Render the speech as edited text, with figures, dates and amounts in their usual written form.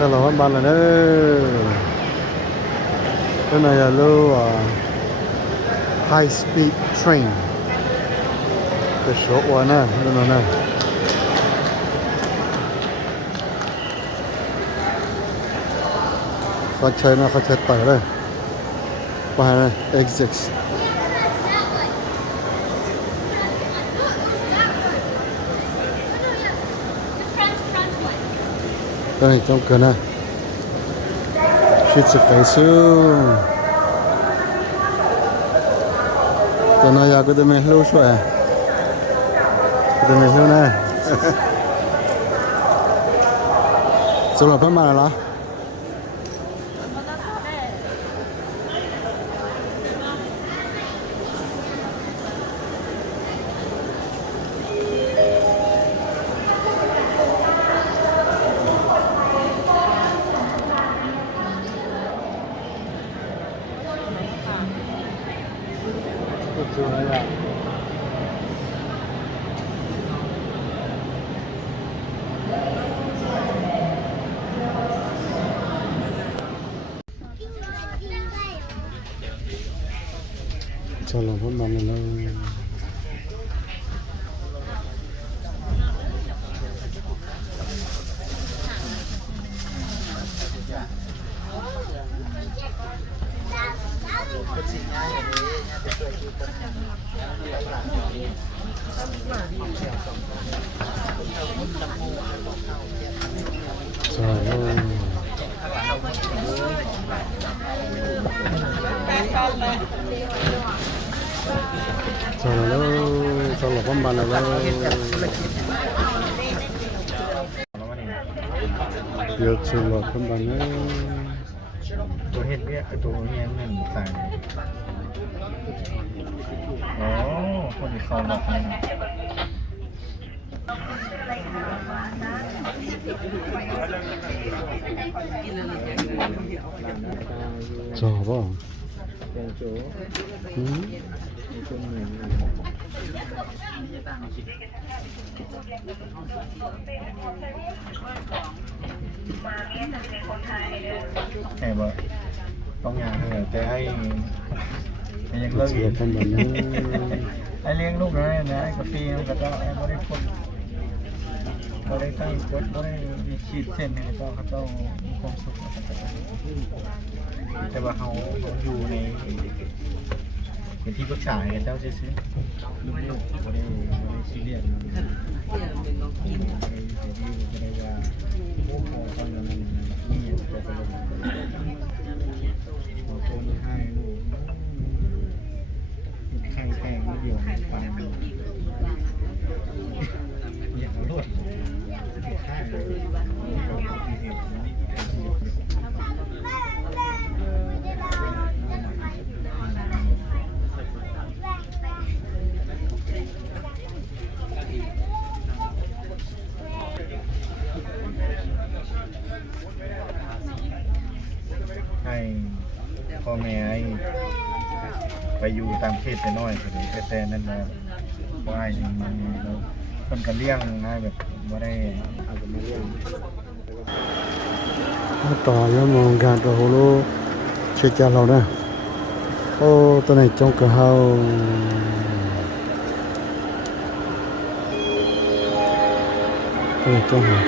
cho là hơn ban là nữa cái này là lưu high speed train cái số của nó nèเขาใช้ต่อยเลยไปเลย exit ตัวนี้จงเกินนะชิดสุดไปซิวตัวน้อยก็จะไม่รู้ช่วยจะไม่รู้นะสำหรับเพื่อนมาแล้วเหรอสวยอ่ะจะลองพวกมันเลยใช่ใช่แล้วจะหลบพวกมันเลยเยอะสุดหลบพวกมันเลยตัวเห็ดเนี่ยตัวเงี้ยหนึ่งใส่อ๋อคนที่เขาหลอกนี่นะจอป่ะแกงโจ้คนหนึ่งแห่บ่ต้องอย่างเถอะแต่ให้ยังเลิกอีกไอ้เลี้ยงลูกนะไอ้กาแฟมันก็ต้องไอ้ไม่ได้คนไม่ได้ตั้งกฎไม่ได้มีชีดเส้นให้เขาต้องมีความสุขแต่ว่าเขาอยู่ในที่ปรึกษาให้เจ้าซื้อลูกไม่ได้ซีเรียสไม่ได้ว่าโอ้โหตอนนั้นนี่แต่ก็คนให้ลูกใครแต่งไม่เดียวไปอย่างรวดใช่ให้พ่อแม่ไปอยู่ตามเขตแต่น้อยแต่นั่นนะว่าไอ้มันคนกันเลี้ยงง่ายแบบว่าได้อาจจะมาเลี้ยงต่อยมองการตัวโหโลเชื่อใจเรานะโอ้ตัวไหนจงกระเฮาตัวไหนจงหา